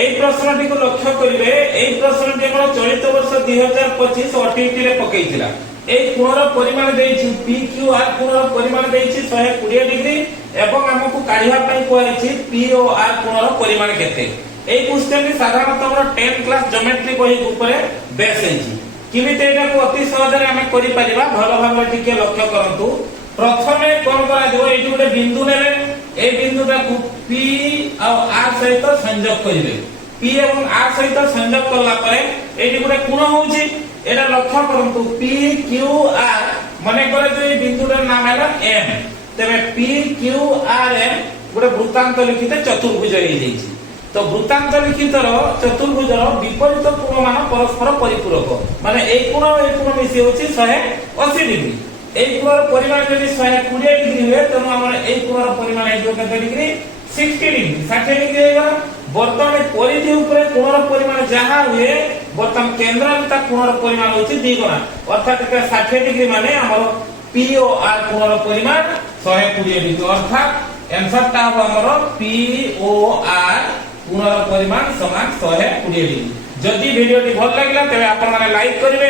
এই প্রশ্নটিকে লক্ষ্য করিবে। এই প্রশ্নটি আমরা চলিত বর্ষ 2025 ওটিটি রে পকাইছিলা। এই কোণর পরিমাণ দেইছি পি কিউ আর কোণর পরিমাণ দেইছি 120 ডিগ্রি এবং আমাকু কাঢ়িবা পাই কোয়াইছি পি ও আর কোণর পরিমাণ কেতে। এই কোশ্চেনটি সাধারণত আমরা 10 ক্লাস জিওমেট্রি বহি উপরে বেস হইছি। কিমিতে এটাকে অতি সহজে আমি করি পারিবা। ভালো ভাবে টিকে লক্ষ্য করন্তু। প্রথমে কোন করা দিব, এইটি গোটে বিন্দু নেবে। এই বিন্দুটাকে পি আর আর সহিত সংযোগ করিবে। পি এবং আর সহিত সংযোগ করলা পরে এইটি গোটে কোণ হউছি। এটা লক্ষ্য করন্তু পি কিউ আর মনে করে যে এই বিন্দুটার নাম হলো এম। তবে পি কিউ আর এম গোটে বৃত্তান্ত লিখিত চতুর্ভুজ হয়ে যাইছি। তো বৃত্তান্ত লিখিতর চতুর্ভুজর বিপরীত কোণ মান পরস্পর পরিপূরক। মানে এই কোণ মিশি হচ্ছে 180 ডিগ্রি। এই কোণের পরিমাণ যদি 120 ডিগ্রি হয় তেমন আমরা এই কোণের পরিমাণ হইব কত ডিগ্রি 60 ডিগ্রি 60 ডিগ্রি হয়ে গেল। বর্তমানে পরিধি উপরে কোণের পরিমাণ যাহা हुए বর্তমান কেন্দ্রের তা কোণের পরিমাণ হচ্ছে দ্বিগুণ। অর্থাৎ এটা 60 ডিগ্রি মানে আমার পি ও আর কোণের পরিমাণ 120 ডিগ্রি। অর্থাৎ आंसरটা হবে আমার পি ও আর কোণের পরিমাণ সমান 120 ডিগ্রি। যদি ভিডিওটি ভালো লাগিলা তবে আপন মানে লাইক করিবে।